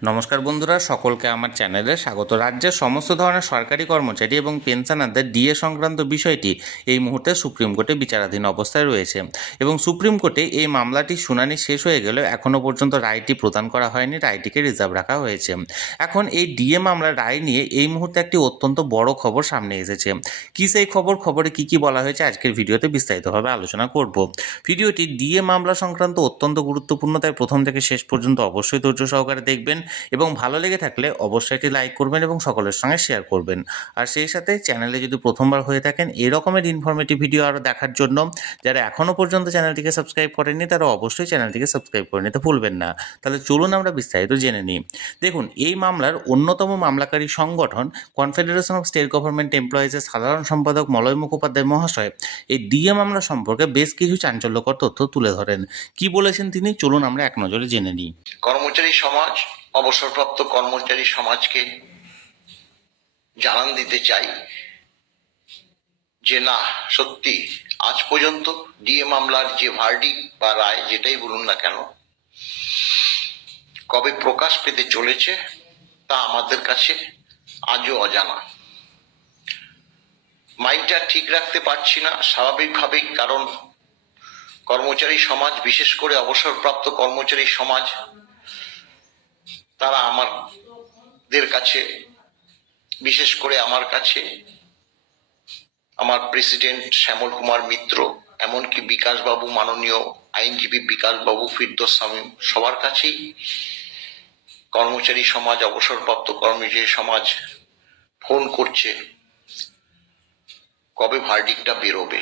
নমস্কার বন্ধুরা, সকলকে আমার চ্যানেলে স্বাগত। রাজ্যের সমস্ত ধরনের সরকারি কর্মচারী এবং পেনশনারদের ডিএ সংক্রান্ত বিষয়টি এই মুহূর্তে সুপ্রিম কোর্টে বিচারাধীন অবস্থায় রয়েছে এবং সুপ্রিম কোর্টে এই মামলাটির শুনানি শেষ হয়ে গেলেও এখনও পর্যন্ত রায়টি প্রদান করা হয়নি, রায়টিকে রিজার্ভ রাখা হয়েছে। এখন এই ডিএ মামলার রায় নিয়ে এই মুহূর্তে একটি অত্যন্ত বড় খবর সামনে এসেছে। কী সেই খবরে কী বলা হয়েছে আজকের ভিডিওতে বিস্তারিতভাবে আলোচনা করব। ভিডিওটি ডিএ মামলা সংক্রান্ত অত্যন্ত গুরুত্বপূর্ণ, তাই প্রথম থেকে শেষ পর্যন্ত অবশ্যই ধৈর্য সহকারে দেখবেন এবং ভালো লেগে থাকলে অবশ্যই একটি লাইক করবেন এবং সকলের সঙ্গে শেয়ার করবেন। আর সেই সাথে চ্যানেলে যদি প্রথমবার হয়ে থাকেন এই রকমের ইনফরমেটিভ ভিডিও আরও দেখার জন্য, যারা এখনও পর্যন্ত চ্যানেলটিকে সাবস্ক্রাইব করেননি তারা অবশ্যই চ্যানেলটিকে সাবস্ক্রাইব করে নিতে ভুলবেন না। তাহলে চলুন আমরা বিস্তারিত জেনে নিই। দেখুন, এই মামলার অন্যতম মামলাকারী সংগঠন কনফেডারেশন অফ স্টেট গভর্নমেন্ট এমপ্লয়িজের সাধারণ সম্পাদক মলয় মুখোপাধ্যায় মহাশয় এই ডিএ মামলা সম্পর্কে বেশ কিছু চাঞ্চল্যকর তথ্য তুলে ধরেন। কি বলেছেন তিনি, চলুন আমরা এক নজরে জেনে নিই। কর্মচারী সমাজ, অবসরপ্রাপ্ত কর্মচারী সমাজকে জানান দিতে চাই যে না, সত্যি আজ পর্যন্ত ডিএ মামলার যে ভার্ডিক্ট বা রায় যেটাই বলুন না কেন কবে প্রকাশ পেতে চলেছে তা আমাদের কাছে আজও অজানা। মাইন্ডটা ঠিক রাখতে পারছি না স্বাভাবিকভাবেই, কারণ কর্মচারী সমাজ, বিশেষ করে অবসরপ্রাপ্ত কর্মচারী সমাজ, তারা আমাদের কাছে, বিশেষ করে আমার কাছে, আমার প্রেসিডেন্ট শ্যামল কুমার মিত্র, এমনকি বিকাশবাবু, মাননীয় আইনজীবী বিকাশবাবু, ফিরদৌস শামীম, সবার কাছেই কর্মচারী সমাজ, অবসরপ্রাপ্ত কর্মচারী সমাজ ফোন করছে কবে ভার্ডিক্টটা বেরোবে।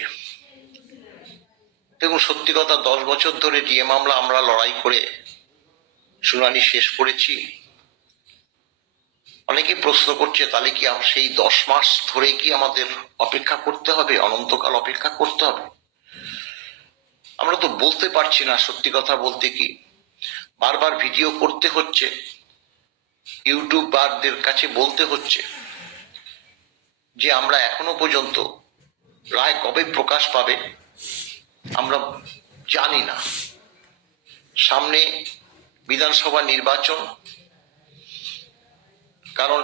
দেখুন, সত্যি কথা, 10 বছর ধরে ডিএ মামলা আমরা লড়াই করে শুনানি শেষ করেছি। অনেকে প্রশ্ন করছে তাহলে কি সেই 10 মাস ধরে কি আমাদের অপেক্ষা করতে হবে, অনন্তকাল অপেক্ষা করতে হবে? আমরা তো বলতে পারছি না। সত্যি কথা বলতে কি, বারবার ভিডিও করতে হচ্ছে, ইউটিউবারদের কাছে বলতে হচ্ছে যে আমরা এখনো পর্যন্ত রায় কবে প্রকাশ পাবে আমরা জানি না। সামনে বিধানসভা নির্বাচন, কারণ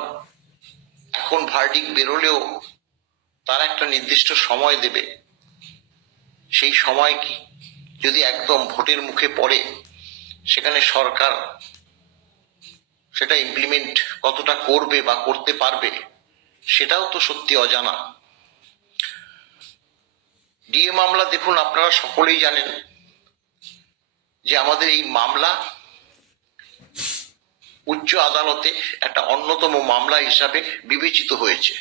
এখন ভার্ডিক্ট বেরোলেও তার একটা নির্দিষ্ট সময় দেবে। সেই সময় কি যদি একদম ভোটের মুখে পড়ে, সেখানে সরকার সেটা ইমপ্লিমেন্ট কতটা করবে বা করতে পারবে সেটাও তো সত্যি অজানা। ডিএ মামলা, দেখুন, আপনারা সকলেই জানেন যে আমাদের এই মামলা উচ্চ আদালতে একটা অন্যতম মামলা হিসাবে বিবেচিত হয়েছে,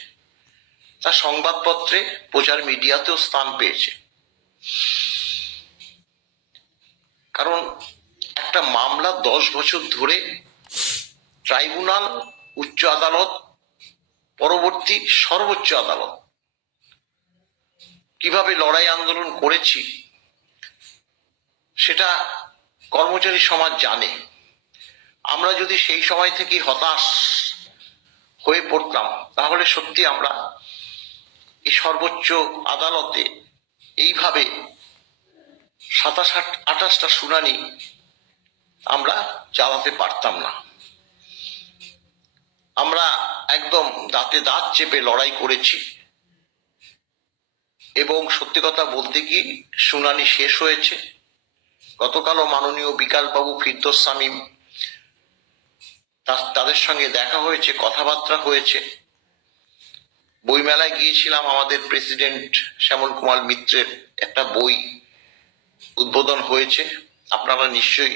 তা সংবাদপত্রে, প্রচার মিডিয়াতেও স্থান পেয়েছে। কারণ একটা মামলা 10 বছর ধরে ট্রাইব্যুনাল, উচ্চ আদালত, পরবর্তী সর্বোচ্চ আদালত কিভাবে লড়াই আন্দোলন করেছি সেটা কর্মচারী সমাজ জানে। আমরা যদি সেই সময় থেকে হতাশ হয়ে পড়তাম তাহলে সত্যি আমরা এই সর্বোচ্চ আদালতে এইভাবে 27-28টা শুনানি আমরা চালাতে পারতাম না। আমরা একদম দাঁতে দাঁত চেপে লড়াই করেছি এবং সত্যি কথা বলতে কি, শুনানি শেষ হয়েছে। গতকালও মাননীয় বিকাশবাবু, ফিরদৌস শামীম, তাদের সঙ্গে দেখা হয়েছে, কথাবার্তা হয়েছে। বইমেলায় গিয়েছিলাম, আমাদের প্রেসিডেন্ট শ্যামল কুমার মিত্রের একটা বই উদ্বোধন হয়েছে, আপনারা নিশ্চয়ই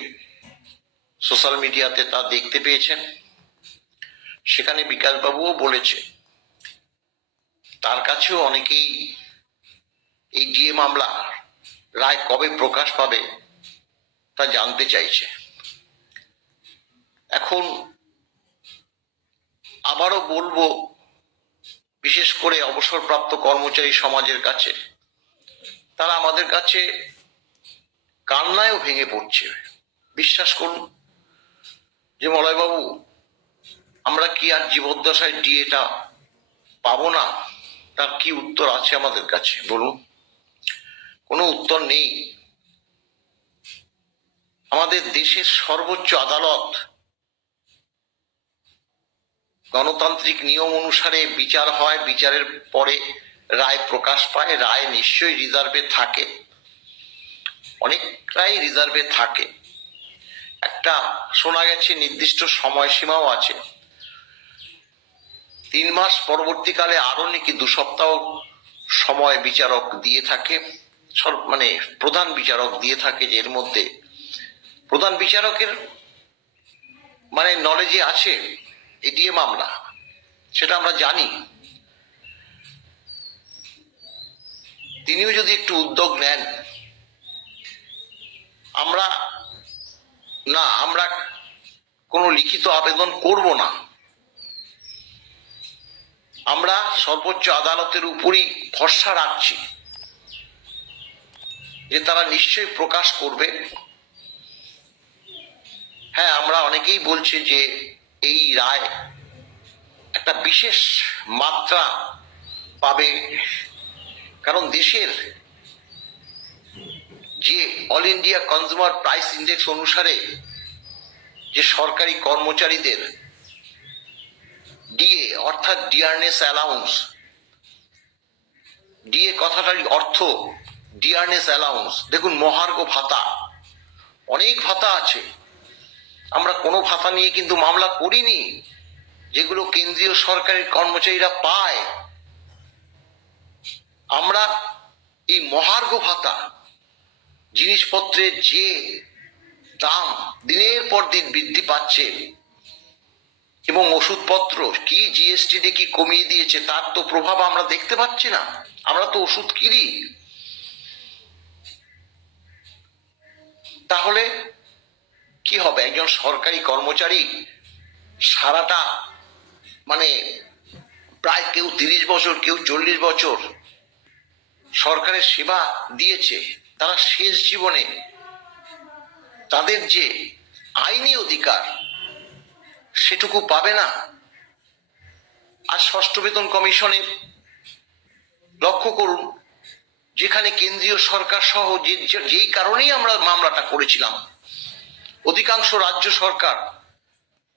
সোশ্যাল মিডিয়াতে তা দেখতে পেয়েছেন। সেখানে বিকাশবাবুও বলেছে তার কাছেও অনেকেই এই ডিএ মামলা রায় কবে প্রকাশ পাবে তা জানতে চাইছে। এখন আবারও বলবো, বিশেষ করে অবসরপ্রাপ্ত কর্মচারী সমাজের কাছে, তারা আমাদের কাছে কান্নায়ও ভেঙে পড়ছে। বিশ্বাস করুন যে মলয়বাবু, আমরা কি আর জীবদ্দশায় ডিএটা পাবো না? তার কি উত্তর আছে আমাদের কাছে বলুন? কোনো উত্তর নেই। আমাদের দেশের সর্বোচ্চ আদালত গণতান্ত্রিক নিয়ম অনুসারে বিচার হয়, বিচারের পরে রায় প্রকাশ পায়। রায় নিশ্চয়ই রিজার্ভে থাকে, অনেকটাই রিজার্ভে থাকে। একটা শোনা গেছে নির্দিষ্ট সময়সীমাও আছে, 3 মাস, পরবর্তীকালে আরো নাকি 2 সপ্তাহ সময় বিচারক দিয়ে থাকে, মানে প্রধান বিচারক দিয়ে থাকে, যে এর মধ্যে প্রধান বিচারকের মানে নলেজে আছে এই ডিএ মামলা, সেটা আমরা জানি। তিনিও যদি একটু উদ্যোগ নেন, আমরা কোনো লিখিত আবেদন করব না, আমরা সর্বোচ্চ আদালতের উপরই ভরসা রাখছি যে তারা নিশ্চয়ই প্রকাশ করবে। হ্যাঁ, আমরা অনেকেই বলছে যে এই রায় একটা বিশেষ মাত্রা পাবে, কারণ দেশের যে all India consumer price index অনুসারে যে সরকারি কর্মচারীদের ডিএ অর্থাৎ ডিয়ারনেস অ্যালাউন্স, ডিএ কথাটারই অর্থ ডিয়ারনেস অ্যালাউন্স। দেখুন, মহার্ঘ ভাতা, অনেক ভাতা আছে, আমরা কোনো ভাতা নিয়ে কিন্তু মামলা করিনি যেগুলো কেন্দ্রীয় সরকারের কর্মচারীরা পায়। আমরা এই মহার্ঘ ভাতা, জিনিসপত্রের যে দাম দিনের পর দিন বৃদ্ধি পাচ্ছে এবং ওষুধপত্র কি জিএসটি দিয়ে কি কমিয়ে দিয়েছে, তার তো প্রভাব আমরা দেখতে পাচ্ছি না। আমরা তো ওষুধ কিনি, তাহলে কি হবে? একজন সরকারি কর্মচারী সারাটা মানে প্রায় কেউ 30 বছর, কেউ 40 বছর সরকারের সেবা দিয়েছে, তারা শেষ জীবনে তাদের যে আইনি অধিকার সেটুকু পাবে না। আর ষষ্ঠ বেতন কমিশনে লক্ষ্য করুন, যেখানে কেন্দ্রীয় সরকার সহ যেই কারণেই আমরা মামলাটা করেছিলাম, অধিকাংশ রাজ্য সরকার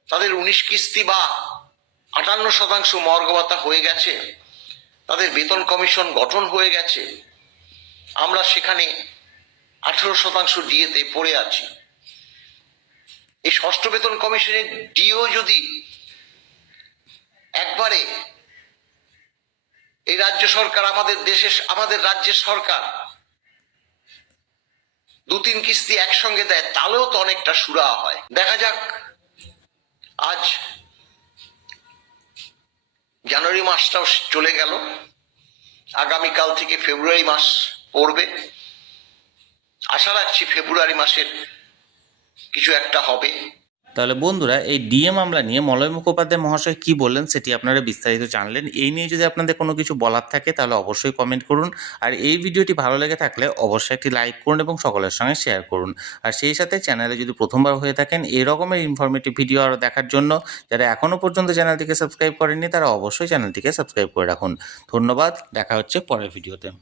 তাদের 19 কিস্তি বা 58% মহার্ঘ ভাতা হয়ে গেছে, তাদের বেতন কমিশন গঠন হয়ে গেছে, আমরা সেখানে 18% ডিএতে পড়ে আছি। এই ষষ্ঠ বেতন কমিশনের ডিও যদি একবারে এই রাজ্য সরকার, আমাদের রাজ্যের সরকার 2-3 কিস্তি একসঙ্গে দেয়, তাহলেও তো অনেকটা সুরাহা হয়। দেখা যাক, আজ জানুয়ারি মাসটাও চলে গেল, আগামীকাল থেকে ফেব্রুয়ারি মাস পড়বে। আশা রাখছি ফেব্রুয়ারি মাসের কিছু একটা হবে। তাহলে বন্ধুরা, এই ডিএ মামলা নিয়ে মলয় মুখোপাধ্যায় মহাশয় কি বললেন সেটি আপনারা বিস্তারিত জানলেন। এই নিয়ে যদি আপনাদের কোনো কিছু বলার থাকে তাহলে অবশ্যই কমেন্ট করুন, আর এই ভিডিওটি ভালো লেগে থাকলে অবশ্যই একটি লাইক করুন এবং সকলের সঙ্গে শেয়ার করুন। আর সেই সাথে চ্যানেলে যদি প্রথমবার হয়ে থাকেন এই রকমের ইনফরমেটিভ ভিডিও আরও দেখার জন্য যারা এখনও পর্যন্ত চ্যানেলটিকে সাবস্ক্রাইব করেননি তারা অবশ্যই চ্যানেলটিকে সাবস্ক্রাইব করে রাখুন। ধন্যবাদ, দেখা হচ্ছে পরের ভিডিওতে।